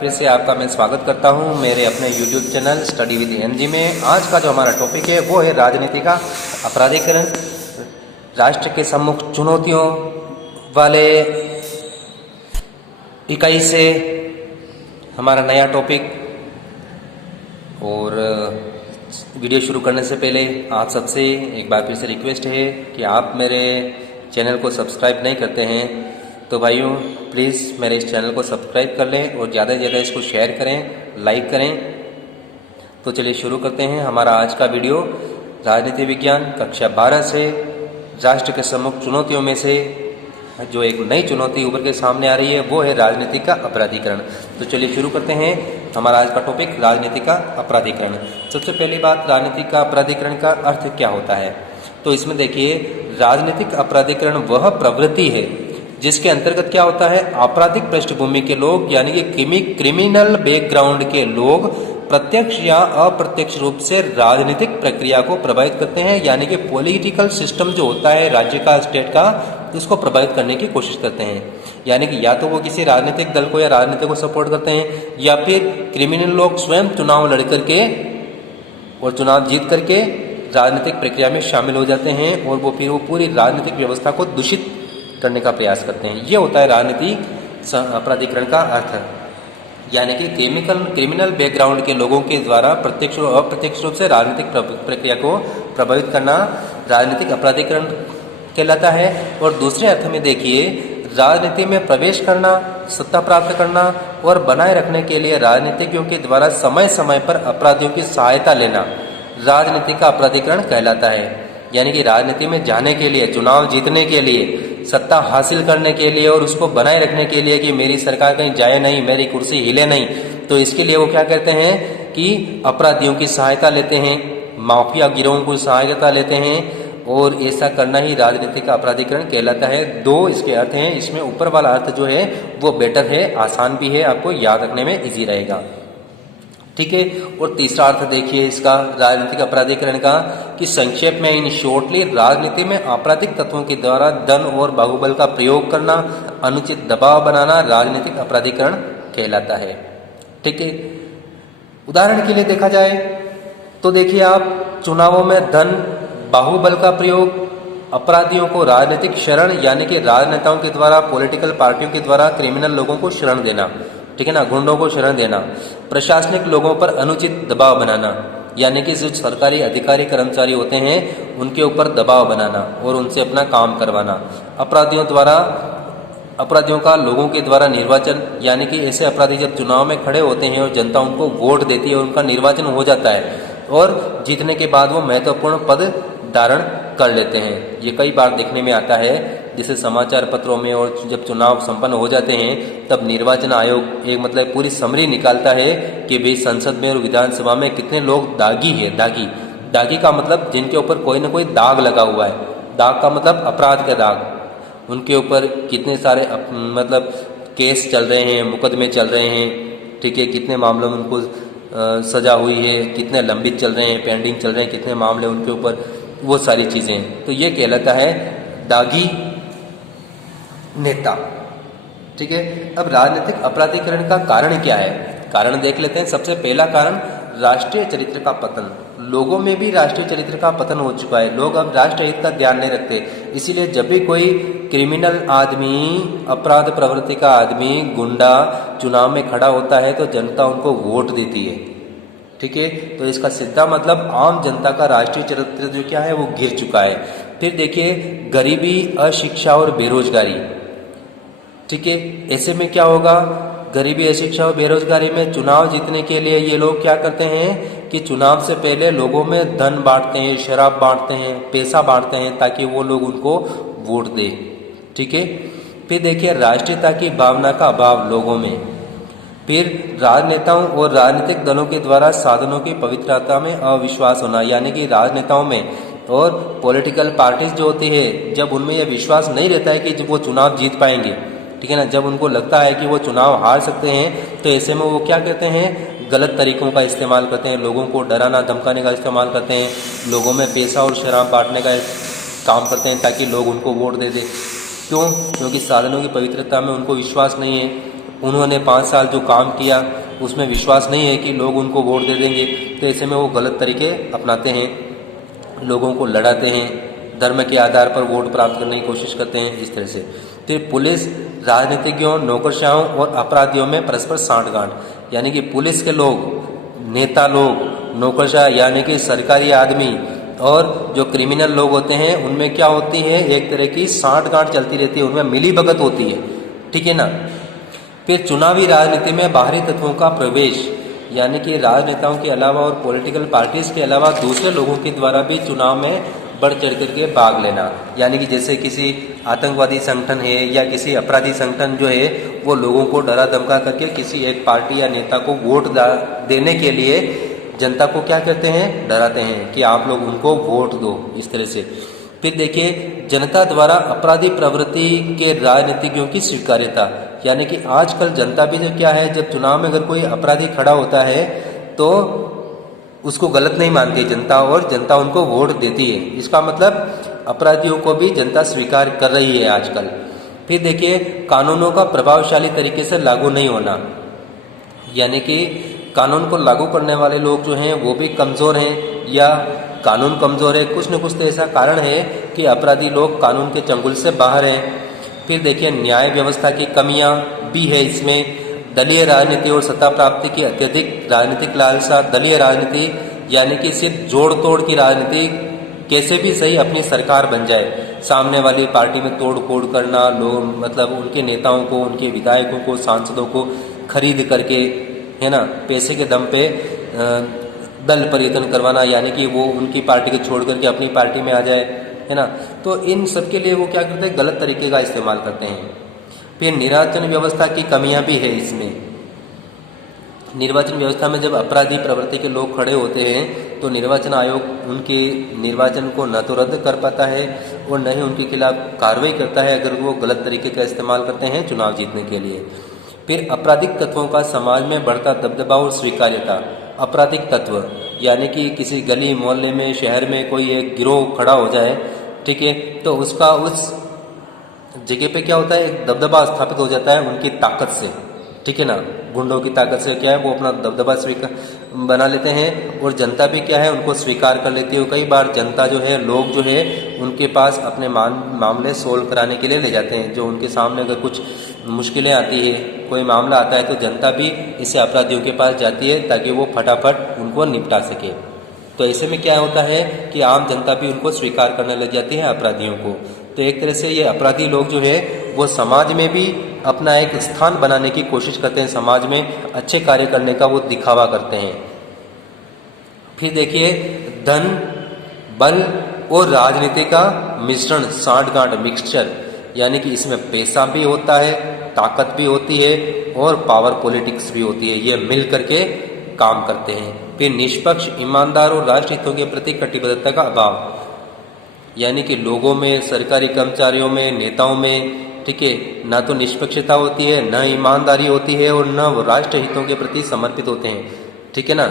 फिर से आपका मैं स्वागत करता हूं मेरे अपने YouTube channel study with MG में। आज का जो हमारा टॉपिक है वो है राजनीति का अपराधीकरण। राष्ट्र के सम्मुख चुनौतियों वाले इकाई से हमारा नया टॉपिक। और वीडियो शुरू करने से पहले आप सबसे एक बार फिर से रिक्वेस्ट है कि आप मेरे चैनल को सब्सक्राइब नहीं करते हैं तो भाइयों प्लीज़ मेरे इस चैनल को सब्सक्राइब कर लें और ज़्यादा से ज़्यादा इसको शेयर करें, लाइक करें। तो चलिए शुरू करते हैं हमारा आज का वीडियो। राजनीति विज्ञान कक्षा 12 से राष्ट्र के सम्मुख चुनौतियों में से जो एक नई चुनौती उभर के सामने आ रही है वो है राजनीति का अपराधीकरण। तो चलिए शुरू करते हैं हमारा आज का टॉपिक, राजनीति का अपराधीकरण। सबसे पहली बात, राजनीति का अपराधीकरण का अर्थ क्या होता है। तो इसमें देखिए, राजनीतिक अपराधीकरण वह प्रवृत्ति है जिसके अंतर्गत क्या होता है, आपराधिक पृष्ठभूमि के लोग यानी कि क्रिमिनल बैकग्राउंड के लोग प्रत्यक्ष या अप्रत्यक्ष रूप से राजनीतिक प्रक्रिया को प्रभावित करते हैं, यानी कि पॉलिटिकल सिस्टम जो होता है राज्य का, स्टेट का, उसको प्रभावित करने की कोशिश करते हैं। यानी कि या तो वो किसी राजनीतिक दल को या राजनीति को सपोर्ट करते हैं, या फिर क्रिमिनल लोग स्वयं चुनाव लड़ करके और चुनाव जीत करके राजनीतिक प्रक्रिया में शामिल हो जाते हैं और वो फिर वो पूरी राजनीतिक व्यवस्था को दूषित करने का प्रयास करते हैं। ये होता है राजनीति अपराधीकरण का अर्थ। यानी कि क्रिमिनल बैकग्राउंड के लोगों के द्वारा प्रत्यक्ष और अप्रत्यक्ष रूप से राजनीतिक प्रक्रिया को प्रभावित करना राजनीतिक अपराधीकरण कहलाता है। और दूसरे अर्थ में देखिए, राजनीति में प्रवेश करना, सत्ता प्राप्त करना और बनाए रखने के लिए राजनीतिज्ञों के द्वारा समय समय पर अपराधियों की सहायता लेना राजनीति का अपराधीकरण कहलाता है। यानी कि राजनीति में जाने के लिए, चुनाव जीतने के लिए, सत्ता हासिल करने के लिए और उसको बनाए रखने के लिए कि मेरी सरकार कहीं जाए नहीं, मेरी कुर्सी हिले नहीं, तो इसके लिए वो क्या करते हैं कि अपराधियों की सहायता लेते हैं, माफिया गिरोहों की सहायता लेते हैं। और ऐसा करना ही राजनीति का अपराधीकरण कहलाता है। दो इसके अर्थ हैं। इसमें ऊपर वाला अर्थ जो है वो बेटर है, आसान भी है, आपको याद रखने में ईजी रहेगा, ठीक है। और तीसरा अर्थ देखिए इसका राजनीतिक अपराधीकरण का, कि संक्षेप में, इन शॉर्टली, राजनीति में आपराधिक तत्वों के द्वारा धन और बाहुबल का प्रयोग करना, अनुचित दबाव बनाना राजनीतिक अपराधीकरण कहलाता है, ठीक है। उदाहरण के लिए देखा जाए तो देखिए आप, चुनावों में धन, बाहुबल का प्रयोग, अपराधियों को राजनीतिक शरण यानी कि राजनेताओं के द्वारा, पॉलिटिकल पार्टियों के द्वारा क्रिमिनल लोगों को शरण देना, ठीक है ना, गुंडों को शरण देना, प्रशासनिक लोगों पर अनुचित दबाव बनाना यानी कि जो सरकारी अधिकारी कर्मचारी होते हैं उनके ऊपर दबाव बनाना और उनसे अपना काम करवाना, अपराधियों का लोगों के द्वारा निर्वाचन, यानी कि ऐसे अपराधी जब चुनाव में खड़े होते हैं और जनता उनको वोट देती है और उनका निर्वाचन हो जाता है और जीतने के बाद वो महत्वपूर्ण पद धारण कर लेते हैं। ये कई बार देखने में आता है, जैसे समाचार पत्रों में, और जब चुनाव संपन्न हो जाते हैं तब निर्वाचन आयोग एक मतलब पूरी समरी निकालता है कि भाई संसद में और विधानसभा में कितने लोग दागी है। दागी का मतलब जिनके ऊपर कोई ना कोई दाग लगा हुआ है। दाग का मतलब अपराध का दाग, उनके ऊपर कितने सारे मतलब केस चल रहे हैं, मुकदमे चल रहे हैं, ठीक है, कितने मामलों में उनको सजा हुई है, कितने लंबित चल रहे हैं, पेंडिंग चल रहे हैं, कितने मामले उनके ऊपर, वो सारी चीजें। तो ये कहलाता है दागी नेता, ठीक है। अब राजनीतिक अपराधीकरण का कारण क्या है, कारण देख लेते हैं। सबसे पहला कारण, राष्ट्रीय चरित्र का पतन। लोगों में भी राष्ट्रीय चरित्र का पतन हो चुका है। लोग अब राष्ट्र हित का ध्यान नहीं रखते। इसीलिए जब भी कोई क्रिमिनल आदमी, अपराध प्रवृत्ति का आदमी, गुंडा चुनाव में खड़ा होता है तो जनता उनको वोट देती है, ठीक है। तो इसका सीधा मतलब आम जनता का राष्ट्रीय चरित्र जो क्या है वो गिर चुका है। फिर देखिए, गरीबी, अशिक्षा और बेरोजगारी, ठीक है। ऐसे में क्या होगा, गरीबी, अशिक्षा और बेरोजगारी में चुनाव जीतने के लिए ये लोग क्या करते हैं कि चुनाव से पहले लोगों में धन बांटते हैं, शराब बांटते हैं, पैसा बांटते हैं ताकि वो लोग उनको वोट दे, ठीक है। फिर देखिए, राष्ट्रीयता की भावना का अभाव लोगों में। फिर राजनेताओं और राजनीतिक दलों के द्वारा साधनों की पवित्रता में अविश्वास होना, यानी कि राजनेताओं में और पॉलिटिकल पार्टीज जो होती है, जब उनमें यह विश्वास नहीं रहता है कि वो चुनाव जीत पाएंगे, ठीक है ना, जब उनको लगता है कि वो चुनाव हार सकते हैं, तो ऐसे में वो क्या करते हैं, गलत तरीकों का इस्तेमाल करते हैं, लोगों को डराना धमकाने का इस्तेमाल करते हैं, लोगों में पैसा और शराब बांटने का काम करते हैं ताकि लोग उनको वोट दे दें। क्यों? क्योंकि साधनों की पवित्रता में उनको विश्वास नहीं है। उन्होंने 5 साल जो काम किया उसमें विश्वास नहीं है कि लोग उनको वोट दे देंगे, तो ऐसे में वो गलत तरीके अपनाते हैं, लोगों को लड़ाते हैं, धर्म के आधार पर वोट प्राप्त करने की कोशिश करते हैं इस तरह से। फिर पुलिस राजनीतिज्ञों, नौकरशाहों और अपराधियों में परस्पर सांठगांठ, यानी कि पुलिस के लोग, नेता लोग, नौकरशाह यानी कि सरकारी आदमी और जो क्रिमिनल लोग होते हैं उनमें क्या होती है, एक तरह की सांठगांठ चलती रहती है, उनमें मिली भगत होती है, ठीक है ना। फिर चुनावी राजनीति में बाहरी तत्वों का प्रवेश, यानी कि राजनेताओं के अलावा और पॉलिटिकल पार्टीज के अलावा दूसरे लोगों के द्वारा भी चुनाव में बढ़ चढ़ करके भाग लेना, यानी कि जैसे किसी आतंकवादी संगठन है या किसी अपराधी संगठन जो है वो लोगों को डरा धमका करके किसी एक पार्टी या नेता को वोट देने के लिए जनता को क्या करते हैं, डराते हैं कि आप लोग उनको वोट दो, इस तरह से। फिर देखिए जनता द्वारा अपराधी प्रवृत्ति के राजनीतिज्ञों की स्वीकार्यता, यानी कि आजकल जनता भी जो क्या है, जब चुनाव में अगर कोई अपराधी खड़ा होता है तो उसको गलत नहीं मानती जनता और जनता उनको वोट देती है। इसका मतलब अपराधियों को भी जनता स्वीकार कर रही है आजकल। फिर देखिए कानूनों का प्रभावशाली तरीके से लागू नहीं होना, यानी कि कानून को लागू करने वाले लोग जो हैं वो भी कमज़ोर हैं या कानून कमज़ोर है, कुछ न कुछ तो ऐसा कारण है कि अपराधी लोग कानून के चंगुल से बाहर हैं। फिर देखिए न्याय व्यवस्था की कमियां भी है इसमें, दलीय राजनीति और सत्ता प्राप्ति की अत्यधिक राजनीतिक लालसा, दलीय राजनीति यानी कि सिर्फ जोड़ तोड़ की राजनीति, कैसे भी सही अपनी सरकार बन जाए, सामने वाली पार्टी में तोड़ फोड़ करना, लोग मतलब उनके नेताओं को, उनके विधायकों को, सांसदों को खरीद करके, है ना, पैसे के दम पे दल परिवर्तन करवाना, यानी कि वो उनकी पार्टी को छोड़ करके अपनी पार्टी में आ जाए, है ना। तो इन सब के लिए वो क्या करते हैं, गलत तरीके का इस्तेमाल करते हैं। फिर निर्वाचन व्यवस्था की कमियां भी है इसमें। निर्वाचन व्यवस्था में जब अपराधी प्रवृत्ति के लोग खड़े होते हैं तो निर्वाचन आयोग उनके निर्वाचन को न तो रद्द कर पाता है और न ही उनके खिलाफ कार्रवाई करता है अगर वो गलत तरीके का इस्तेमाल करते हैं चुनाव जीतने के लिए। फिर आपराधिक तत्वों का समाज में बढ़ता दबदबा और स्वीकार्यता। आपराधिक तत्व यानी कि किसी गली मोहल्ले में, शहर में कोई एक गिरोह खड़ा हो जाए, ठीक है, तो उसका उस जगह पे क्या होता है, एक दबदबा स्थापित हो जाता है उनकी ताकत से, ठीक है ना। गुंडों की ताकत से क्या है, वो अपना दबदबा स्वीकार बना लेते हैं और जनता भी क्या है, उनको स्वीकार कर लेती है। कई बार जनता जो है, लोग जो है, उनके पास अपने मामले सोल्व कराने के लिए ले जाते हैं। जो उनके सामने अगर कुछ मुश्किलें आती है, कोई मामला आता है, तो जनता भी इससे अपराधियों के पास जाती है ताकि वो फटाफट उनको निपटा सके। तो ऐसे में क्या होता है कि आम जनता भी उनको स्वीकार करने लग जाती है अपराधियों को। तो एक तरह से ये अपराधी लोग जो है वो समाज में भी अपना एक स्थान बनाने की कोशिश करते हैं, समाज में अच्छे कार्य करने का वो दिखावा करते हैं। फिर देखिए धन, बल और राजनीति का मिश्रण, सांठगांठ, मिक्सचर, यानी कि इसमें पैसा भी होता है, ताकत भी होती है और पावर पॉलिटिक्स भी होती है, ये मिल करके काम करते हैं। फिर निष्पक्ष, ईमानदार और राष्ट्र हितों के प्रति कटिबद्धता का अभाव, यानी कि लोगों में, सरकारी कर्मचारियों में, नेताओं में, ठीक है, ना तो निष्पक्षता होती है, न ईमानदारी होती है और न वो राष्ट्र हितों के प्रति समर्पित होते हैं, ठीक है ना।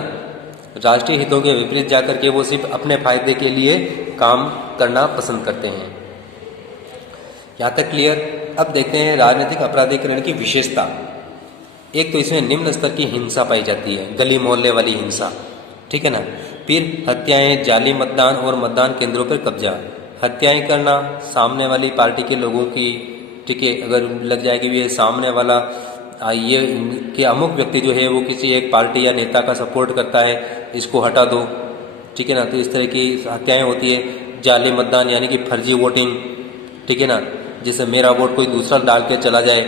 राष्ट्रीय हितों के विपरीत जाकर के वो सिर्फ अपने फायदे के लिए काम करना पसंद करते हैं। यहाँ तक क्लियर। अब देखते हैं राजनीतिक अपराधीकरण की विशेषता। एक तो इसमें निम्न स्तर की हिंसा पाई जाती है, गली मोहल्ले वाली हिंसा, ठीक है ना। फिर हत्याएं, जाली मतदान और मतदान केंद्रों पर कब्जा। हत्याएं करना सामने वाली पार्टी के लोगों की, ठीक है, अगर लग जाएगी भी ये सामने वाला ये कि अमुक व्यक्ति जो है वो किसी एक पार्टी या नेता का सपोर्ट करता है, इसको हटा दो, ठीक है ना। तो इस तरह की हत्याएं होती है। जाली मतदान यानी कि फर्जी वोटिंग, ठीक है ना, जिससे मेरा वोट कोई दूसरा डाल के चला जाए,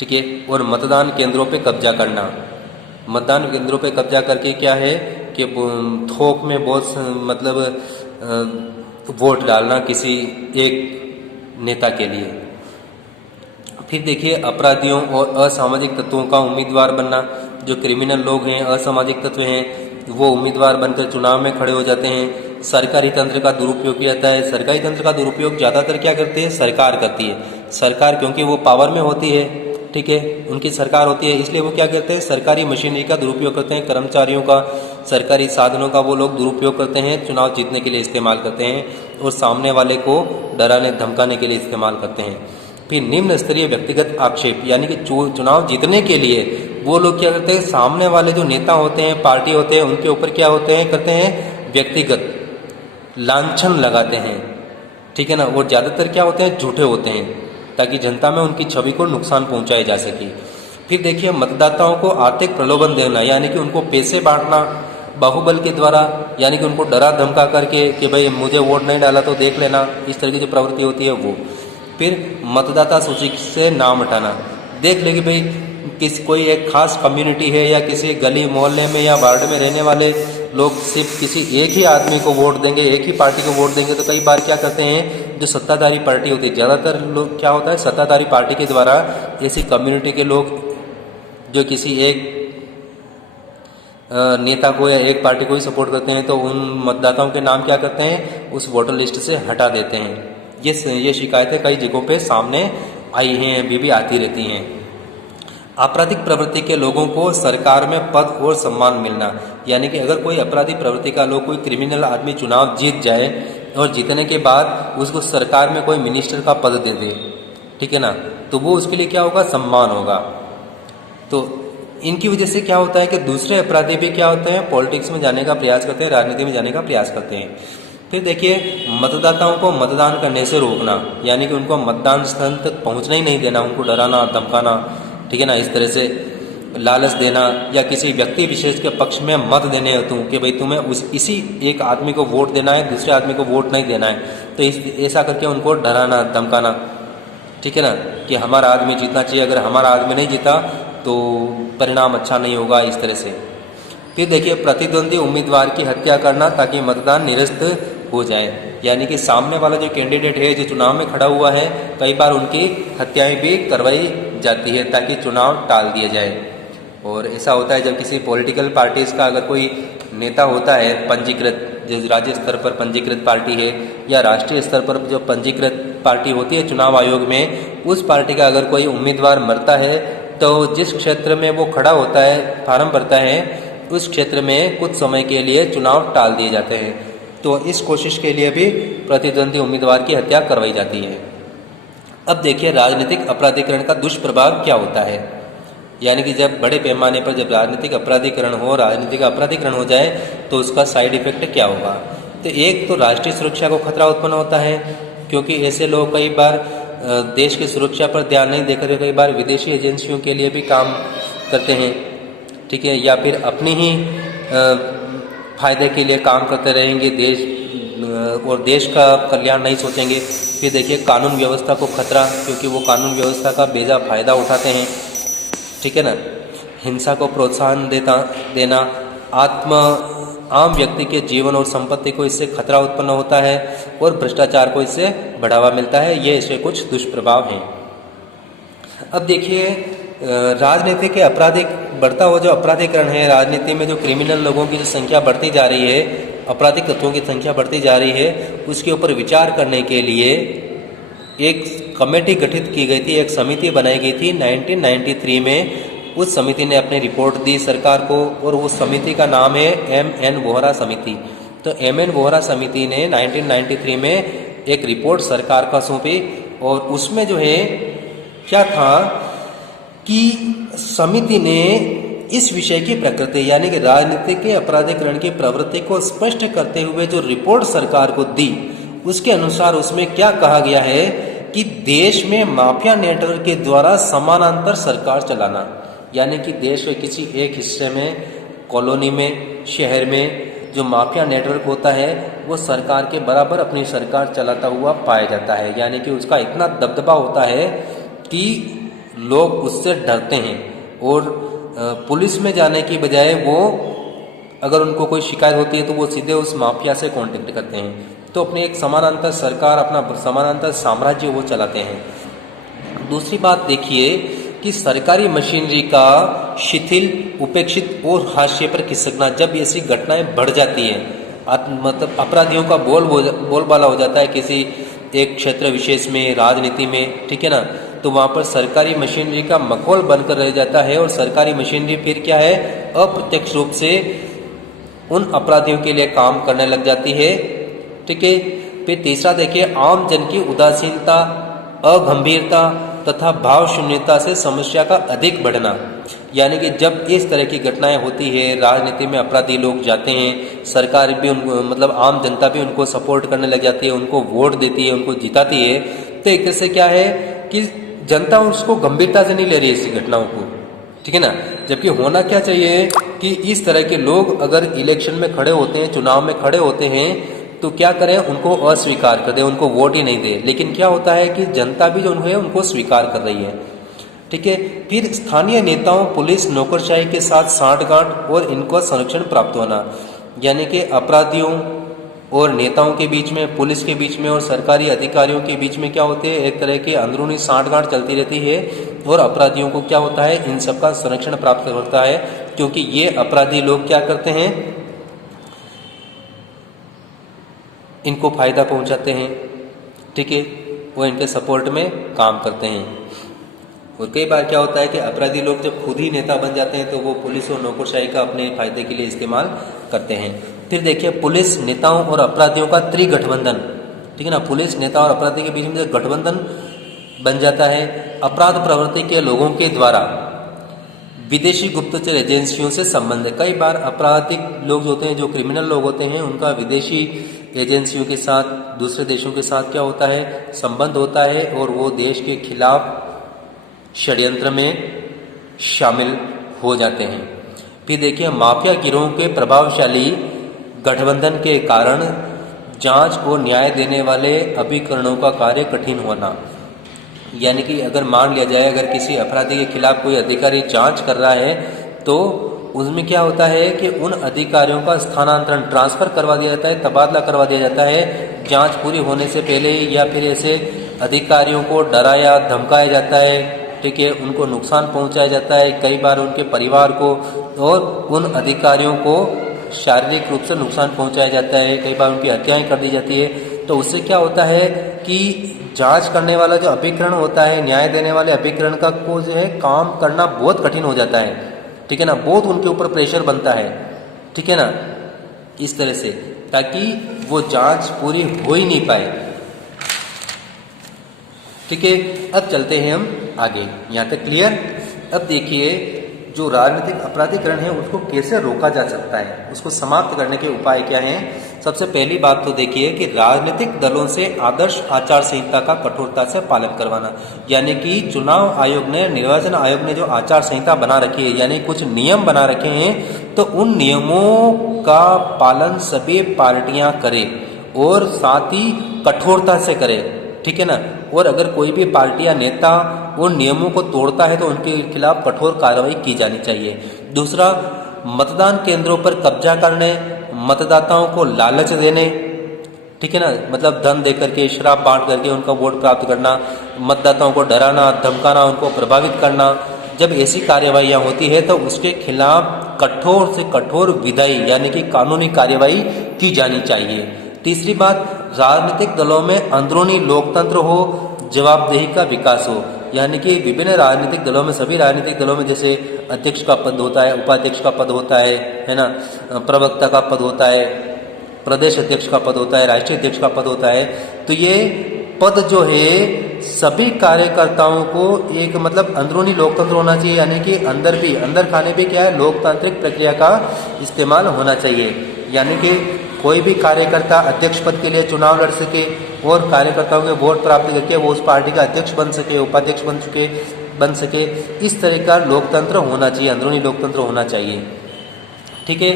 ठीक है। और मतदान केंद्रों पे कब्जा करना। मतदान केंद्रों पे कब्जा करके क्या है कि थोक में बहुत मतलब वोट डालना किसी एक नेता के लिए। फिर देखिए अपराधियों और असामाजिक तत्वों का उम्मीदवार बनना। जो क्रिमिनल लोग हैं, असामाजिक तत्व हैं, वो उम्मीदवार बनकर चुनाव में खड़े हो जाते हैं। सरकारी तंत्र का दुरुपयोग किया जाता है। सरकारी तंत्र का दुरुपयोग ज़्यादातर क्या करती है, सरकार करती है। सरकार क्योंकि वो पावर में होती है, ठीक है, उनकी सरकार होती है, इसलिए वो क्या करते हैं, सरकारी मशीनरी का दुरुपयोग करते हैं, कर्मचारियों का, सरकारी साधनों का वो लोग दुरुपयोग करते हैं, चुनाव जीतने के लिए इस्तेमाल करते हैं और सामने वाले को डराने धमकाने के लिए इस्तेमाल करते हैं। फिर निम्न स्तरीय व्यक्तिगत आक्षेप, यानी कि चुनाव जीतने के लिए वो लोग क्या करते हैं, सामने वाले जो नेता होते हैं, पार्टी होते हैं, उनके ऊपर क्या होते हैं, करते हैं व्यक्तिगत लांछन लगाते हैं, ठीक है ना। और ज़्यादातर क्या होते हैं, झूठे होते हैं, ताकि जनता में उनकी छवि को नुकसान पहुंचाया जा सके। फिर देखिए मतदाताओं को आर्थिक प्रलोभन देना, यानी कि उनको पैसे बांटना बाहुबल के द्वारा, यानी कि उनको डरा धमका करके कि भाई मुझे वोट नहीं डाला तो देख लेना, इस तरह की जो प्रवृत्ति होती है वो। फिर मतदाता सूची से नाम हटाना, देख ले कि भाई कोई एक खास कम्युनिटी है या किसी गली मोहल्ले में या वार्ड में रहने वाले लोग सिर्फ किसी एक ही आदमी को वोट देंगे, एक ही पार्टी को वोट देंगे, तो कई बार क्या करते हैं, जो सत्ताधारी पार्टी होती है, ज़्यादातर लोग क्या होता है, सत्ताधारी पार्टी के द्वारा ऐसी कम्युनिटी के लोग जो किसी एक नेता को या एक पार्टी को ही सपोर्ट करते हैं, तो उन मतदाताओं के नाम क्या करते हैं, उस वोटर लिस्ट से हटा देते हैं। ये शिकायतें कई जगहों पे सामने आई हैं, अभी भी आती रहती हैं। आपराधिक प्रवृत्ति के लोगों को सरकार में पद और सम्मान मिलना, यानी कि अगर कोई अपराधी प्रवृत्ति का लोग, कोई क्रिमिनल आदमी चुनाव जीत जाए और जीतने के बाद उसको सरकार में कोई मिनिस्टर का पद दे दे, ठीक है ना, तो वो उसके लिए क्या होगा, सम्मान होगा। तो इनकी वजह से क्या होता है कि दूसरे अपराधी भी क्या होते हैं, पॉलिटिक्स में जाने का प्रयास करते हैं, राजनीति में जाने का प्रयास करते हैं। फिर देखिए मतदाताओं को मतदान करने से रोकना, यानी कि उनको मतदान स्थल तक पहुंचना ही नहीं देना, उनको डराना धमकाना, ठीक है ना, इस तरह से लालच देना, या किसी व्यक्ति विशेष के पक्ष में मत देने हेतु कि भाई तुम्हें इसी एक आदमी को वोट देना है, दूसरे आदमी को वोट नहीं देना है, तो ऐसा करके उनको डराना धमकाना, ठीक है ना, कि हमारा आदमी जीतना चाहिए, अगर हमारा आदमी नहीं जीता तो परिणाम अच्छा नहीं होगा, इस तरह से। फिर देखिए प्रतिद्वंदी उम्मीदवार की हत्या करना ताकि मतदान निरस्त हो जाए, यानी कि सामने वाला जो कैंडिडेट है, जो चुनाव में खड़ा हुआ है, कई बार उनकी हत्याएं भी करवाई जाती है ताकि चुनाव टाल दिया जाए। और ऐसा होता है जब किसी पॉलिटिकल पार्टीज का अगर कोई नेता होता है पंजीकृत, जो राज्य स्तर पर पंजीकृत पार्टी है या राष्ट्रीय स्तर पर जो पंजीकृत पार्टी होती है चुनाव आयोग में, उस पार्टी का अगर कोई उम्मीदवार मरता है तो जिस क्षेत्र में वो खड़ा होता है, फार्म भरता है, उस क्षेत्र में कुछ समय के लिए चुनाव टाल दिए जाते हैं। तो इस कोशिश के लिए भी प्रतिद्वंदी उम्मीदवार की हत्या करवाई जाती है। अब देखिए राजनीतिक अपराधीकरण का दुष्प्रभाव क्या होता है, यानी कि जब बड़े पैमाने पर जब राजनीतिक अपराधीकरण हो, राजनीतिक अपराधीकरण हो जाए तो उसका साइड इफेक्ट क्या होगा। तो एक तो राष्ट्रीय सुरक्षा को खतरा उत्पन्न होता है, क्योंकि ऐसे लोग कई बार देश की सुरक्षा पर ध्यान नहीं देकर कई बार विदेशी एजेंसियों के लिए भी काम करते हैं, ठीक है, या फिर अपनी ही फायदे के लिए काम करते रहेंगे, देश का कल्याण नहीं सोचेंगे। फिर देखिए कानून व्यवस्था को खतरा, क्योंकि वो कानून व्यवस्था का बेजा फायदा उठाते हैं, ठीक है ना। हिंसा को प्रोत्साहन देना, आम व्यक्ति के जीवन और संपत्ति को इससे खतरा उत्पन्न होता है और भ्रष्टाचार को इससे बढ़ावा मिलता है। ये इसके कुछ दुष्प्रभाव हैं। अब देखिए राजनीति के बढ़ता हुआ जो अपराधीकरण है, राजनीति में जो क्रिमिनल लोगों की जो संख्या बढ़ती जा रही है, आपराधिक तत्वों की संख्या बढ़ती जा रही है, उसके ऊपर विचार करने के लिए एक कमेटी गठित की गई थी, एक समिति बनाई गई थी 1993 में। उस समिति ने अपनी रिपोर्ट दी सरकार को और उस समिति का नाम है M.N. वोहरा समिति। तो M.N. वोहरा समिति ने 1993 में एक रिपोर्ट सरकार का सौंपी और उसमें जो है क्या था कि समिति ने इस विषय की प्रकृति यानी कि राजनीति के अपराधीकरण की प्रवृत्ति को स्पष्ट करते हुए जो रिपोर्ट सरकार को दी, उसके अनुसार उसमें क्या कहा गया है कि देश में माफिया नेटवर्क के द्वारा समानांतर सरकार चलाना, यानी कि देश के किसी एक हिस्से में, कॉलोनी में, शहर में जो माफिया नेटवर्क होता है वो सरकार के बराबर अपनी सरकार चलाता हुआ पाया जाता है, यानी कि उसका इतना दबदबा होता है कि लोग उससे डरते हैं और पुलिस में जाने की बजाय वो अगर उनको कोई शिकायत होती है तो वो सीधे उस माफिया से कांटेक्ट करते हैं। तो अपने एक समानांतर सरकार, अपना समानांतर साम्राज्य वो चलाते हैं। दूसरी बात देखिए कि सरकारी मशीनरी का शिथिल, उपेक्षित और हाशिए पर खिसकना, जब ऐसी घटनाएं बढ़ जाती है, मतलब अपराधियों का बोलबाला हो जाता है किसी एक क्षेत्र विशेष में, राजनीति में, ठीक है ना, तो वहाँ पर सरकारी मशीनरी का मखौल बनकर रह जाता है और सरकारी मशीनरी फिर क्या है, अप्रत्यक्ष रूप से उन अपराधियों के लिए काम करने लग जाती है, ठीक है। फिर तीसरा देखिए आम जन की उदासीनता, अगंभीरता तथा भाव शून्यता से समस्या का अधिक बढ़ना। यानी कि जब इस तरह की घटनाएं होती है, राजनीति में अपराधी लोग जाते हैं, सरकार भी उनको मतलब आम जनता भी उनको सपोर्ट करने लग जाती है, उनको वोट देती है, उनको जिताती है, तो एक तरह से क्या है कि जनता उसको गंभीरता से नहीं ले रही है इस घटनाओं को, ठीक है ना। जबकि होना क्या चाहिए कि इस तरह के लोग अगर इलेक्शन में खड़े होते हैं, चुनाव में खड़े होते हैं, तो क्या करें, उनको अस्वीकार कर दें, उनको वोट ही नहीं दे। लेकिन क्या होता है कि जनता भी जो है उनको स्वीकार कर रही है, ठीक है। फिर स्थानीय नेताओं, पुलिस, नौकरशाही के साथ साठगांठ और इनको संरक्षण प्राप्त होना। यानी कि अपराधियों और नेताओं के बीच में, पुलिस के बीच में और सरकारी अधिकारियों के बीच में क्या होते हैं, एक तरह की अंदरूनी साठगांठ चलती रहती है और अपराधियों को क्या होता है, इन सबका संरक्षण प्राप्त होता है, क्योंकि ये अपराधी लोग क्या करते हैं, इनको फायदा पहुंचाते हैं, ठीक है, वो इनके सपोर्ट में काम करते हैं। और कई बार क्या होता है कि अपराधी लोग जब खुद ही नेता बन जाते हैं तो वो पुलिस और नौकरशाही का अपने फायदे के लिए इस्तेमाल करते हैं। फिर देखिए, पुलिस, नेताओं और अपराधियों का त्रिगठबंधन, ठीक है ना। पुलिस, नेता और अपराधी के बीच में गठबंधन बन जाता है। अपराध प्रवृत्ति के लोगों के द्वारा विदेशी गुप्तचर एजेंसियों से संबंध है। कई बार आपराधिक लोग जो होते हैं, जो क्रिमिनल लोग होते हैं, उनका विदेशी एजेंसियों के साथ, दूसरे देशों के साथ क्या होता है, संबंध होता है और वो देश के खिलाफ षड्यंत्र में शामिल हो जाते हैं। फिर देखिए, माफिया गिरोह के प्रभावशाली गठबंधन के कारण जांच और न्याय देने वाले अभिकरणों का कार्य कठिन होना। यानी कि अगर मान लिया जाए, अगर किसी अपराधी के खिलाफ कोई अधिकारी जांच कर रहा है तो उसमें क्या होता है कि उन अधिकारियों का स्थानांतरण, ट्रांसफर करवा दिया जाता है, तबादला करवा दिया जाता है जांच पूरी होने से पहले, या फिर ऐसे अधिकारियों को डराया धमकाया जाता है, ठीक है, उनको नुकसान पहुंचाया जाता है, कई बार उनके परिवार को और उन अधिकारियों को शारीरिक रूप से नुकसान पहुंचाया जाता है, कई बार उनकी हत्याएं कर दी जाती है। तो उससे क्या होता है कि जांच करने वाला जो अभिकरण होता है, न्याय देने वाले अभिकरण का को जो है काम करना बहुत कठिन हो जाता है, ठीक है ना, बहुत उनके ऊपर प्रेशर बनता है, ठीक है ना, इस तरह से, ताकि वो जांच पूरी हो ही नहीं पाए, ठीक है। अब चलते हैं हम आगे, यहाँ तक क्लियर। अब देखिए, जो राजनीतिक अपराधीकरण है उसको कैसे रोका जा सकता है, उसको समाप्त करने के उपाय क्या हैं। सबसे पहली बात तो देखिए कि राजनीतिक दलों से आदर्श आचार संहिता का कठोरता से पालन करवाना। यानी कि चुनाव आयोग ने, निर्वाचन आयोग ने जो आचार संहिता बना रखी है, यानी कुछ नियम बना रखे हैं, तो उन नियमों का पालन सभी पार्टियां करें और साथ ही कठोरता से करें, ठीक है ना। और अगर कोई भी पार्टी या नेता उन नियमों को तोड़ता है तो उनके खिलाफ कठोर कार्रवाई की जानी चाहिए। दूसरा, मतदान केंद्रों पर कब्जा करने, मतदाताओं को लालच देने, ठीक है ना, मतलब धन देकर के, शराब बांट करके उनका वोट प्राप्त करना, मतदाताओं को डराना, धमकाना, उनको प्रभावित करना, जब ऐसी कार्यवाहियां होती है तो उसके खिलाफ कठोर से कठोर विधायी यानी कि कानूनी कार्यवाही की जानी चाहिए। तीसरी बात, राजनीतिक दलों में अंदरूनी लोकतंत्र हो, जवाबदेही का विकास हो। यानी कि विभिन्न राजनीतिक दलों में, सभी राजनीतिक दलों में जैसे अध्यक्ष का पद होता है, उपाध्यक्ष का पद होता है ना, प्रवक्ता का पद होता है, प्रदेश अध्यक्ष का पद होता है, राष्ट्रीय अध्यक्ष का पद होता है, तो ये पद जो है सभी कार्यकर्ताओं को एक मतलब अंदरूनी लोकतंत्र होना चाहिए। यानी कि अंदर खाने भी क्या है, लोकतांत्रिक प्रक्रिया का इस्तेमाल होना चाहिए। यानी कि कोई भी कार्यकर्ता अध्यक्ष पद के लिए चुनाव लड़ सके और कार्यकर्ताओं के वोट प्राप्त करके वो उस पार्टी का अध्यक्ष बन सके, उपाध्यक्ष बन सके, इस तरह का लोकतंत्र होना चाहिए, अंदरूनी लोकतंत्र होना चाहिए, ठीक है।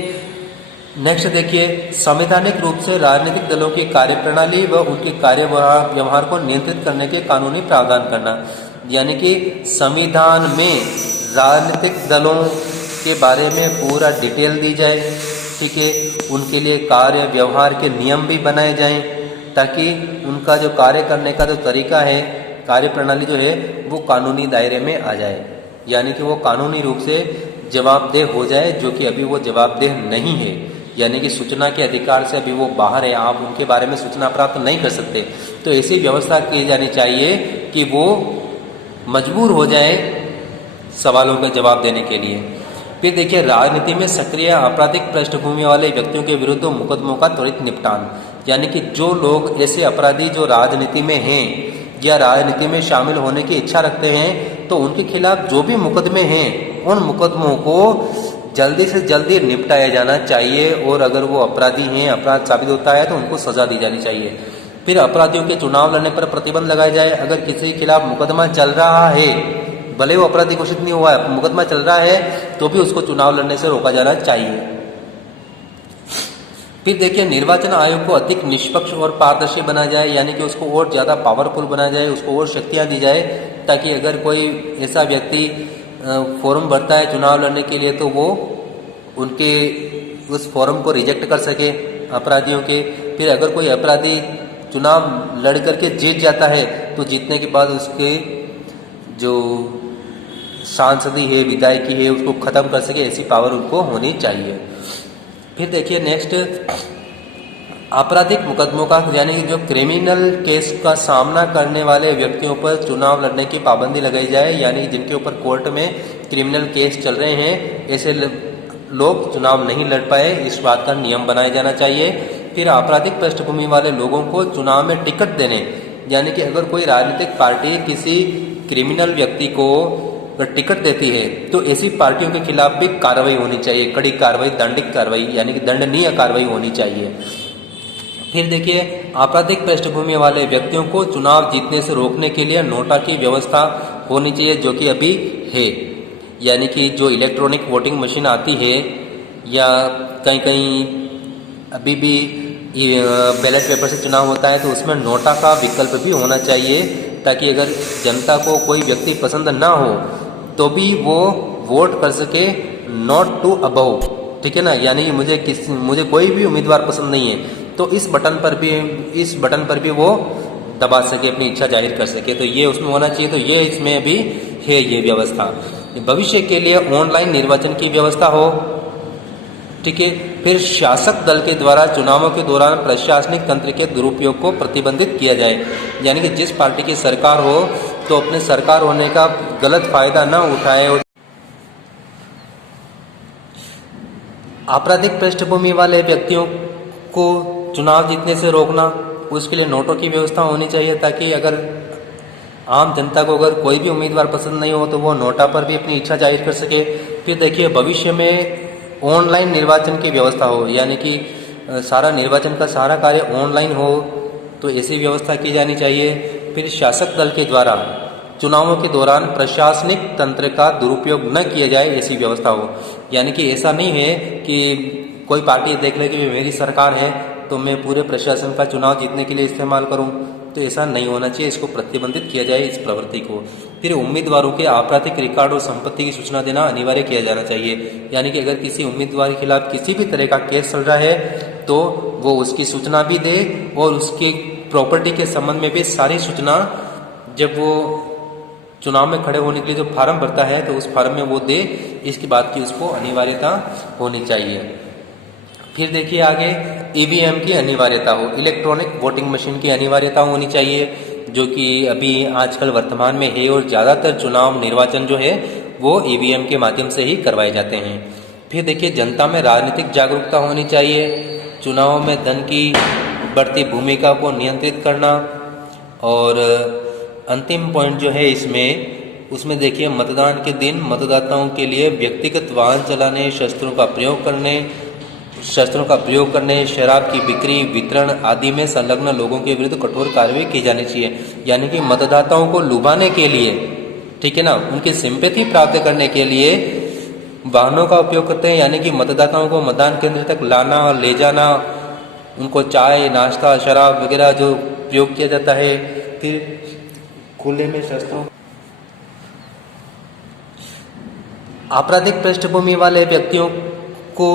नेक्स्ट देखिए, संवैधानिक रूप से राजनीतिक दलों की कार्यप्रणाली व उनके कार्य व्यवहार को नियंत्रित करने के कानूनी प्रावधान करना। यानी कि संविधान में राजनीतिक दलों के बारे में पूरा डिटेल दी जाए, ठीक है, उनके लिए कार्य व्यवहार के नियम भी बनाए जाएं, ताकि उनका जो कार्य करने का जो तरीका है, कार्य प्रणाली जो है वो कानूनी दायरे में आ जाए, यानी कि वो कानूनी रूप से जवाबदेह हो जाए, जो कि अभी वो जवाबदेह नहीं है। यानी कि सूचना के अधिकार से अभी वो बाहर है, आप उनके बारे में सूचना प्राप्त नहीं कर सकते। तो ऐसी व्यवस्था की जानी चाहिए कि वो मजबूर हो जाए सवालों का जवाब देने के लिए। फिर देखिए, राजनीति में सक्रिय आपराधिक पृष्ठभूमि वाले व्यक्तियों के विरुद्ध मुकदमों का त्वरित निपटान। यानी कि जो लोग ऐसे अपराधी जो राजनीति में हैं या राजनीति में शामिल होने की इच्छा रखते हैं तो उनके खिलाफ जो भी मुकदमे हैं उन मुकदमों को जल्दी से जल्दी निपटाया जाना चाहिए, और अगर वो अपराधी हैं, अपराध साबित होता है तो उनको सजा दी जानी चाहिए। फिर अपराधियों के चुनाव लड़ने पर प्रतिबंध लगाया जाए। अगर किसी के खिलाफ मुकदमा चल रहा है, भले वो अपराधी घोषित नहीं हुआ है, मुकदमा चल रहा है, तो भी उसको चुनाव लड़ने से रोका जाना चाहिए। फिर देखिए, निर्वाचन आयोग को अधिक निष्पक्ष और पारदर्शी बनाया जाए, यानी कि उसको और ज़्यादा पावरफुल बनाया जाए, उसको और शक्तियाँ दी जाए, ताकि अगर कोई ऐसा व्यक्ति फॉर्म भरता है चुनाव लड़ने के लिए तो वो उनके उस फॉर्म को रिजेक्ट कर सके अपराधियों के। फिर अगर कोई अपराधी चुनाव लड़ करके जीत जाता है तो जीतने के बाद उसके जो सांसदी है, विधायकी है, उसको ख़त्म कर सके, ऐसी पावर उनको होनी चाहिए। फिर देखिए नेक्स्ट, आपराधिक मुकदमों का, यानी कि जो क्रिमिनल केस का सामना करने वाले व्यक्तियों पर चुनाव लड़ने की पाबंदी लगाई जाए, यानी जिनके ऊपर कोर्ट में क्रिमिनल केस चल रहे हैं ऐसे लोग चुनाव नहीं लड़ पाए, इस बात का नियम बनाया जाना चाहिए। फिर आपराधिक पृष्ठभूमि वाले लोगों को चुनाव में टिकट देने, यानी कि अगर कोई राजनीतिक पार्टी किसी क्रिमिनल व्यक्ति को टिकट देती है तो ऐसी पार्टियों के खिलाफ भी कार्रवाई होनी चाहिए, कड़ी कार्रवाई, दंडिक कार्रवाई, यानी कि दंडनीय कार्रवाई होनी चाहिए। फिर देखिए, आपराधिक पृष्ठभूमि वाले व्यक्तियों को चुनाव जीतने से रोकने के लिए नोटा की व्यवस्था होनी चाहिए, जो कि अभी है, यानी कि जो इलेक्ट्रॉनिक वोटिंग मशीन आती है या कहीं कहीं अभी भी बैलेट पेपर से चुनाव होता है तो उसमें नोटा का विकल्प भी होना चाहिए, ताकि अगर जनता को कोई व्यक्ति पसंद ना हो तो भी वो वोट कर सके नॉट टू अबव, ठीक है ना, यानी मुझे कोई भी उम्मीदवार पसंद नहीं है तो इस बटन पर भी वो दबा सके, अपनी इच्छा जाहिर कर सके, तो ये उसमें होना चाहिए। तो ये इसमें अभी है ये व्यवस्था। भविष्य के लिए ऑनलाइन निर्वाचन की व्यवस्था हो, ठीक है। फिर शासक दल के द्वारा चुनावों के दौरान प्रशासनिक तंत्र के दुरुपयोग को प्रतिबंधित किया जाए, यानी कि जिस पार्टी की सरकार हो तो अपने सरकार होने का गलत फायदा न उठाए। आपराधिक पृष्ठभूमि वाले व्यक्तियों को चुनाव जीतने से रोकना, उसके लिए नोटों की व्यवस्था होनी चाहिए, ताकि अगर आम जनता को अगर कोई भी उम्मीदवार पसंद नहीं हो तो वो नोटा पर भी अपनी इच्छा जाहिर कर सके। फिर देखिए, भविष्य में ऑनलाइन निर्वाचन की व्यवस्था हो, यानी कि सारा निर्वाचन का सारा कार्य ऑनलाइन हो, तो ऐसी व्यवस्था की जानी चाहिए। फिर शासक दल के द्वारा चुनावों के दौरान प्रशासनिक तंत्र का दुरुपयोग न किया जाए, ऐसी व्यवस्था हो, यानी कि ऐसा नहीं है कि कोई पार्टी देख ले कि मेरी सरकार है तो मैं पूरे प्रशासन का चुनाव जीतने के लिए इस्तेमाल करूं, तो ऐसा नहीं होना चाहिए, इसको प्रतिबंधित किया जाए इस प्रवृत्ति को। फिर उम्मीदवारों के आपराधिक रिकॉर्ड और संपत्ति की सूचना देना अनिवार्य किया जाना चाहिए, यानी कि अगर किसी उम्मीदवार के खिलाफ किसी भी तरह का केस चल रहा है तो वो उसकी सूचना भी दे, और उसकी प्रॉपर्टी के संबंध में भी सारी सूचना जब वो चुनाव में खड़े होने के लिए जो फार्म भरता है तो उस फार्म में वो दे, इसकी बात की उसको अनिवार्यता होनी चाहिए। फिर देखिए आगे, ईवीएम की अनिवार्यता हो, इलेक्ट्रॉनिक वोटिंग मशीन की अनिवार्यता होनी चाहिए, जो कि अभी आजकल वर्तमान में है, और ज़्यादातर चुनाव निर्वाचन जो है वो ईवीएम के माध्यम से ही करवाए जाते हैं। फिर देखिए, जनता में राजनीतिक जागरूकता होनी चाहिए, चुनावों में धन की बढ़ती भूमिका को नियंत्रित करना, और अंतिम पॉइंट जो है उसमें देखिए, मतदान के दिन मतदाताओं के लिए व्यक्तिगत वाहन चलाने, शस्त्रों का प्रयोग करने, शराब की बिक्री, वितरण आदि में संलग्न लोगों के विरुद्ध कठोर कार्रवाई की जानी चाहिए, यानी कि मतदाताओं को लुभाने के लिए, ठीक है ना, उनकी सिंपैथी प्राप्त करने के लिए वाहनों का उपयोग करते हैं, यानी कि मतदाताओं को मतदान केंद्र तक लाना और ले जाना, उनको चाय, नाश्ता, शराब वगैरह जो प्रयोग किया जाता है। फिर खुले में शस्त्रों, आपराधिक पृष्ठभूमि वाले व्यक्तियों को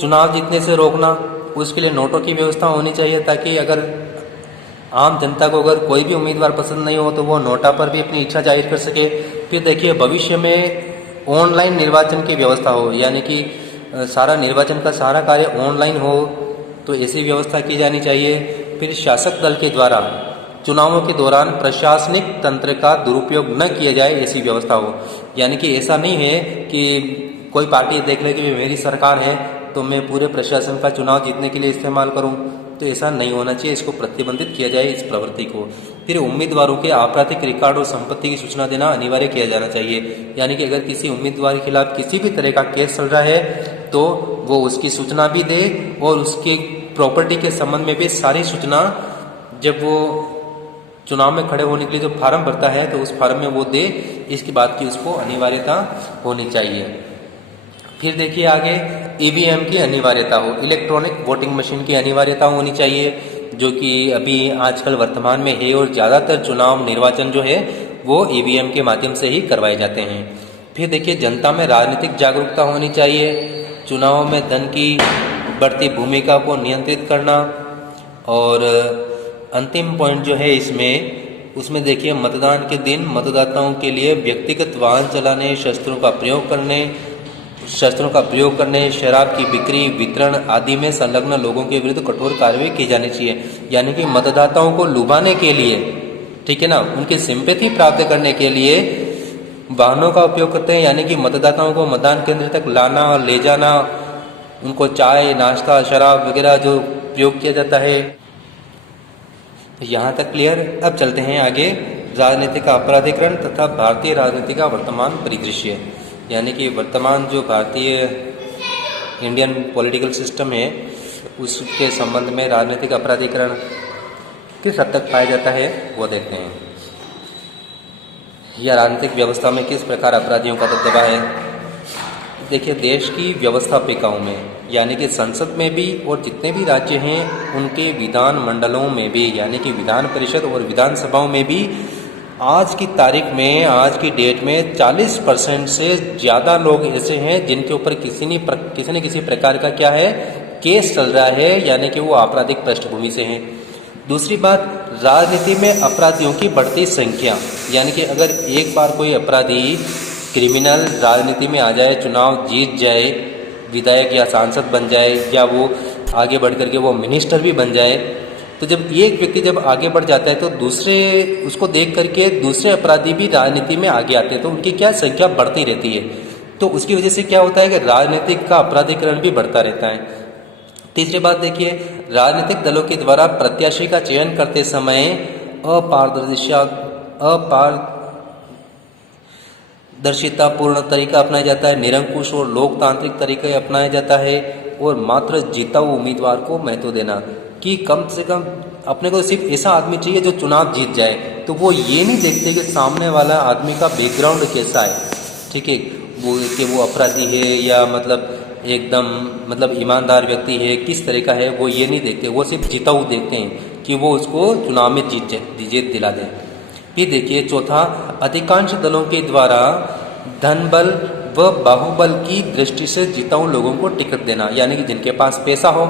चुनाव जीतने से रोकना, उसके लिए नोटों की व्यवस्था होनी चाहिए, ताकि अगर आम जनता को अगर कोई भी उम्मीदवार पसंद नहीं हो तो वो नोटा पर भी अपनी इच्छा जाहिर कर सके। फिर देखिए, भविष्य में ऑनलाइन निर्वाचन की व्यवस्था हो, यानी कि सारा निर्वाचन का सारा कार्य ऑनलाइन हो, तो ऐसी व्यवस्था की जानी चाहिए। फिर शासक दल के द्वारा चुनावों के दौरान प्रशासनिक तंत्र का दुरुपयोग न किया जाए, ऐसी व्यवस्था हो, यानी कि ऐसा नहीं है कि कोई पार्टी देख ले कि मेरी सरकार है तो मैं पूरे प्रशासन का चुनाव जीतने के लिए इस्तेमाल करूं, तो ऐसा नहीं होना चाहिए, इसको प्रतिबंधित किया जाए इस प्रवृत्ति को। फिर उम्मीदवारों के आपराधिक रिकॉर्ड और संपत्ति की सूचना देना अनिवार्य किया जाना चाहिए, यानी कि अगर किसी उम्मीदवार के खिलाफ किसी भी तरह का केस चल रहा है तो वो उसकी सूचना भी दे और उसकी प्रॉपर्टी के संबंध में भी सारी सूचना, जब वो चुनाव में खड़े होने के लिए जो फार्म भरता है तो उस फार्म में वो दे, इसकी बात की उसको अनिवार्यता होनी चाहिए। फिर देखिए आगे ईवीएम की अनिवार्यता हो, इलेक्ट्रॉनिक वोटिंग मशीन की अनिवार्यता होनी चाहिए, जो कि अभी आजकल वर्तमान में है और ज़्यादातर चुनाव निर्वाचन जो है वो ईवीएम के माध्यम से ही करवाए जाते हैं। फिर देखिए जनता में राजनीतिक जागरूकता होनी चाहिए, चुनाव में धन की बढ़ती भूमिका को नियंत्रित करना। और अंतिम पॉइंट जो है उसमें देखिए मतदान के दिन मतदाताओं के लिए व्यक्तिगत वाहन चलाने, शस्त्रों का प्रयोग करने, शराब की बिक्री, वितरण आदि में संलग्न लोगों के विरुद्ध कठोर कार्रवाई की जानी चाहिए। यानी कि मतदाताओं को लुभाने के लिए, ठीक है ना, उनकी सिंपैथी प्राप्त करने के लिए वाहनों का उपयोग करते हैं, यानी कि मतदाताओं को मतदान केंद्र तक लाना और ले जाना, उनको चाय, नाश्ता, शराब वगैरह जो प्रयोग किया जाता है। यहाँ तक क्लियर। अब चलते हैं आगे राजनीति का अपराधीकरण तथा भारतीय राजनीति का वर्तमान परिदृश्य, यानी कि वर्तमान जो भारतीय इंडियन पॉलिटिकल सिस्टम है उसके संबंध में राजनीतिक अपराधीकरण किस हद तक पाया जाता है वो देखते हैं, या राजनीतिक व्यवस्था में किस प्रकार अपराधियों का दबदबा है। देखिए देश की व्यवस्थापिकाओं में, यानी कि संसद में भी और जितने भी राज्य हैं उनके विधान मंडलों में भी, यानी कि विधान परिषद और विधानसभाओं में भी आज की तारीख में, आज की डेट में 40% से ज़्यादा लोग ऐसे हैं जिनके ऊपर किसी न किसी प्रकार का क्या है, केस चल रहा है, यानी कि वो आपराधिक पृष्ठभूमि से हैं। दूसरी बात, राजनीति में अपराधियों की बढ़ती संख्या, यानी कि अगर एक बार कोई अपराधी क्रिमिनल राजनीति में आ जाए, चुनाव जीत जाए, विधायक या सांसद बन जाए, या वो आगे बढ़ करके वो मिनिस्टर भी बन जाए, तो जब एक व्यक्ति जब आगे बढ़ जाता है तो दूसरे उसको देख करके दूसरे अपराधी भी राजनीति में आगे आते हैं, तो उनकी क्या संख्या बढ़ती रहती है। तो उसकी वजह से क्या होता है कि राजनीतिक का अपराधीकरण भी बढ़ता रहता है। तीसरी बात देखिए, राजनीतिक दलों के द्वारा प्रत्याशी का चयन करते समय अपारदर्शितापूर्ण तरीका अपनाया जाता है, निरंकुश और लोकतांत्रिक तरीका अपनाया जाता है, और मात्र जीता हुआ उम्मीदवार को महत्व देना कि कम से कम अपने को सिर्फ ऐसा आदमी चाहिए जो चुनाव जीत जाए। तो वो ये नहीं देखते कि सामने वाला आदमी का बैकग्राउंड कैसा है, ठीक है, वो कि वो अपराधी है या मतलब ईमानदार व्यक्ति है, किस तरह का है, वो ये नहीं देखते, वो सिर्फ जीता हुआ देखते हैं कि वो उसको चुनाव में जीत दिला दें। फिर देखिए चौथा, अधिकांश दलों के द्वारा धन बल व बाहुबल की दृष्टि से जीताऊ लोगों को टिकट देना, यानी कि जिनके पास पैसा हो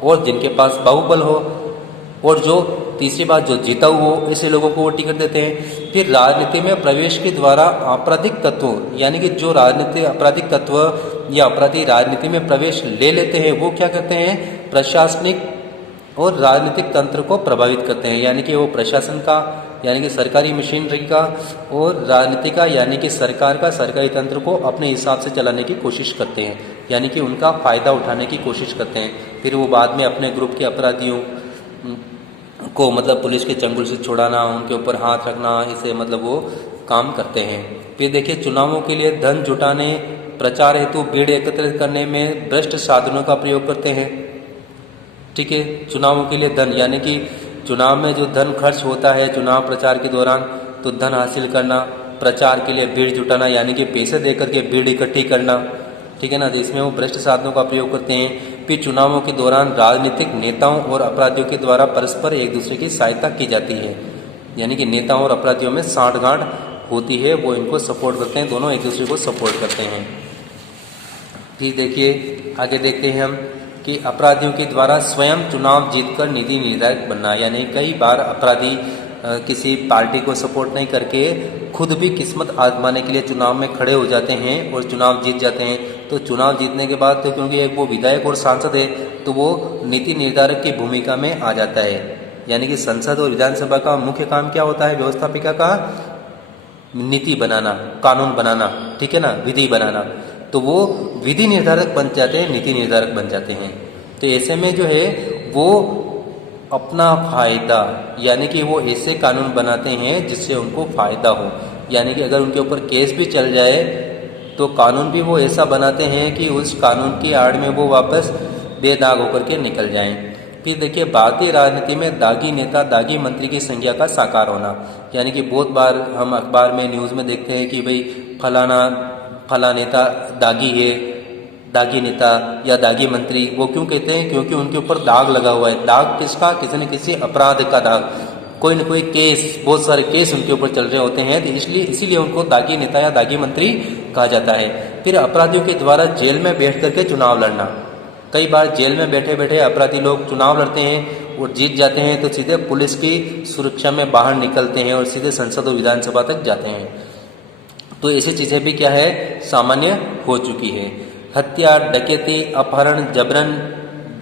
और जिनके पास बाहुबल हो, और जो तीसरी बात जो जीताऊ हो, ऐसे लोगों को वो टिकट देते हैं। फिर राजनीति में प्रवेश के द्वारा आपराधिक तत्वों, यानी कि जो राजनीति आपराधिक तत्व या अपराधी राजनीति में प्रवेश ले लेते हैं, वो क्या करते हैं, प्रशासनिक और राजनीतिक तंत्र को प्रभावित करते हैं, यानी कि वो प्रशासन का, यानी कि सरकारी मशीनरी का, और राजनीति का, यानी कि सरकार का, सरकारी तंत्र को अपने हिसाब से चलाने की कोशिश करते हैं, यानी कि उनका फ़ायदा उठाने की कोशिश करते हैं। फिर वो बाद में अपने ग्रुप के अपराधियों को मतलब पुलिस के चंगुल से छुड़ाना, उनके ऊपर हाथ रखना, इसे मतलब वो काम करते हैं। फिर देखिए चुनावों के लिए धन जुटाने, प्रचार हेतु भीड़ एकत्रित करने में भ्रष्ट साधनों का प्रयोग करते हैं, ठीक है। चुनावों के लिए धन, यानी कि चुनाव में जो धन खर्च होता है चुनाव प्रचार के दौरान, तो धन हासिल करना, प्रचार के लिए भीड़ जुटाना, यानी कि पैसे देकर के भीड़ इकट्ठी करना, ठीक है ना, तो इसमें वो भ्रष्ट साधनों का प्रयोग करते हैं। फिर चुनावों के दौरान राजनीतिक नेताओं और अपराधियों के द्वारा परस्पर एक दूसरे की सहायता की जाती है, यानी कि नेताओं और अपराधियों में साठगांठ होती है, वो इनको सपोर्ट करते हैं, दोनों एक दूसरे को सपोर्ट करते हैं। फिर देखिए आगे देखते हैं हम कि अपराधियों के द्वारा स्वयं चुनाव जीतकर नीति निर्धारक बनना, यानी कई बार अपराधी किसी पार्टी को सपोर्ट नहीं करके खुद भी किस्मत आजमाने के लिए चुनाव में खड़े हो जाते हैं और चुनाव जीत जाते हैं। तो चुनाव जीतने के बाद तो क्योंकि एक वो विधायक और सांसद है, तो वो नीति निर्धारक की भूमिका में आ जाता है, यानी कि संसद और विधानसभा का मुख्य काम क्या होता है, व्यवस्थापिका का नीति बनाना, कानून बनाना, ठीक है ना, विधि बनाना, तो वो विधि निर्धारक बन जाते हैं, नीति निर्धारक बन जाते हैं। तो ऐसे में जो है वो अपना फ़ायदा, यानी कि वो ऐसे कानून बनाते हैं जिससे उनको फ़ायदा हो, यानी कि अगर उनके ऊपर केस भी चल जाए तो कानून भी वो ऐसा बनाते हैं कि उस कानून की आड़ में वो वापस बेदाग होकर के निकल जाएं। फिर देखिए, भारतीय राजनीति में दागी नेता, दागी मंत्री की संज्ञा का साकार होना, यानी कि बहुत बार हम अखबार में, न्यूज़ में देखते हैं कि भाई फला नेता दागी है, दागी नेता या दागी मंत्री। वो क्यों कहते हैं? क्योंकि उनके ऊपर दाग लगा हुआ है। दाग किसका? किसी न किसी अपराध का दाग, कोई न कोई केस, बहुत सारे केस उनके ऊपर चल रहे होते हैं, तो इसीलिए उनको दागी नेता या दागी मंत्री कहा जाता है। फिर अपराधियों के द्वारा जेल में बैठ करके चुनाव लड़ना। कई बार जेल में बैठे बैठे अपराधी लोग चुनाव लड़ते हैं और जीत जाते हैं, तो सीधे पुलिस की सुरक्षा में बाहर निकलते हैं और सीधे संसद और विधानसभा तक जाते हैं। तो ऐसी चीज़ें भी क्या है, सामान्य हो चुकी है। हत्या, डकैती, अपहरण, जबरन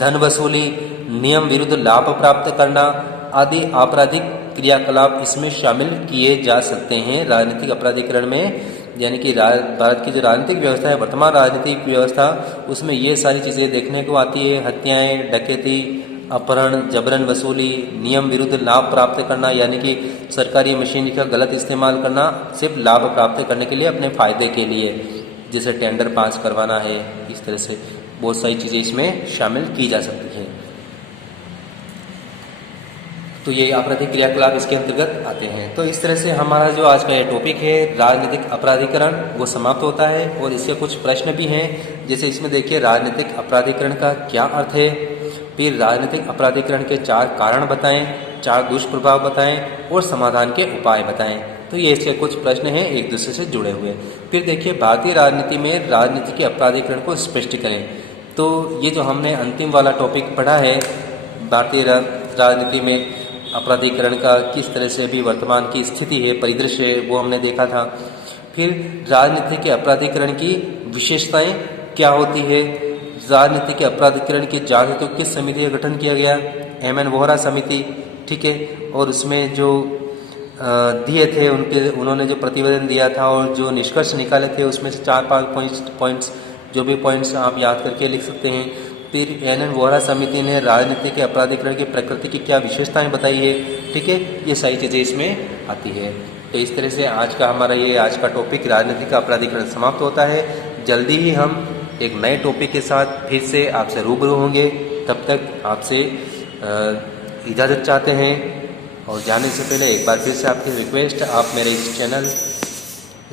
धन वसूली, नियम विरुद्ध लाभ प्राप्त करना आदि आपराधिक क्रियाकलाप इसमें शामिल किए जा सकते हैं राजनीतिक अपराधीकरण में। यानी कि भारत की जो राजनीतिक व्यवस्था है, वर्तमान राजनीतिक व्यवस्था, उसमें ये सारी चीज़ें देखने को आती है। हत्याएं, डकैती, अपहरण, जबरन वसूली, नियम विरुद्ध लाभ प्राप्त करना, यानी कि सरकारी मशीनरी का गलत इस्तेमाल करना सिर्फ लाभ प्राप्त करने के लिए, अपने फ़ायदे के लिए, जैसे टेंडर पास करवाना है, इस तरह से बहुत सारी चीज़ें इसमें शामिल की जा सकती हैं। तो ये आपराधिक क्रियाकलाप इसके अंतर्गत आते हैं। तो इस तरह से हमारा जो आज का ये टॉपिक है राजनीतिक अपराधीकरण, वो समाप्त होता है। और इसके कुछ प्रश्न भी हैं, जैसे इसमें देखिए, राजनीतिक अपराधीकरण का क्या अर्थ है, फिर राजनीतिक अपराधीकरण के 4 कारण बताएं, 4 दुष्प्रभाव बताएं और समाधान के उपाय बताएं। तो ये इसके कुछ प्रश्न हैं एक दूसरे से जुड़े हुए। फिर देखिए, भारतीय राजनीति में राजनीति के अपराधीकरण को स्पष्ट करें। तो ये जो हमने अंतिम वाला टॉपिक पढ़ा है, भारतीय राजनीति में अपराधीकरण का किस तरह से अभी वर्तमान की स्थिति है, परिदृश्य है, वो हमने देखा था। फिर राजनीति के अपराधीकरण की विशेषताएं क्या होती है, राजनीति के अपराधीकरण की जांच हेतु किस समिति का गठन किया गया, एम.एन. वोहरा समिति, ठीक है। और उसमें जो दिए थे उन्होंने जो प्रतिवेदन दिया था और जो निष्कर्ष निकाले थे, उसमें से 4-5 पॉइंट्स, जो भी पॉइंट्स आप याद करके लिख सकते हैं। फिर एम.एन. वोहरा समिति ने राजनीति के अपराधीकरण की प्रकृति की क्या विशेषताएं बताई है, ठीक है। ये सारी चीज़ें इसमें आती है। तो इस तरह से आज का टॉपिक राजनीति का अपराधीकरण समाप्त होता है। जल्दी ही हम एक नए टॉपिक के साथ फिर से आपसे रूबरू होंगे। तब तक आपसे इजाज़त चाहते हैं। और जाने से पहले एक बार फिर से आपकी रिक्वेस्ट, आप मेरे इस चैनल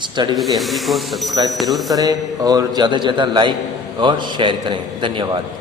स्टडी विद एमडी को सब्सक्राइब जरूर करें और ज़्यादा से ज़्यादा लाइक और शेयर करें। धन्यवाद।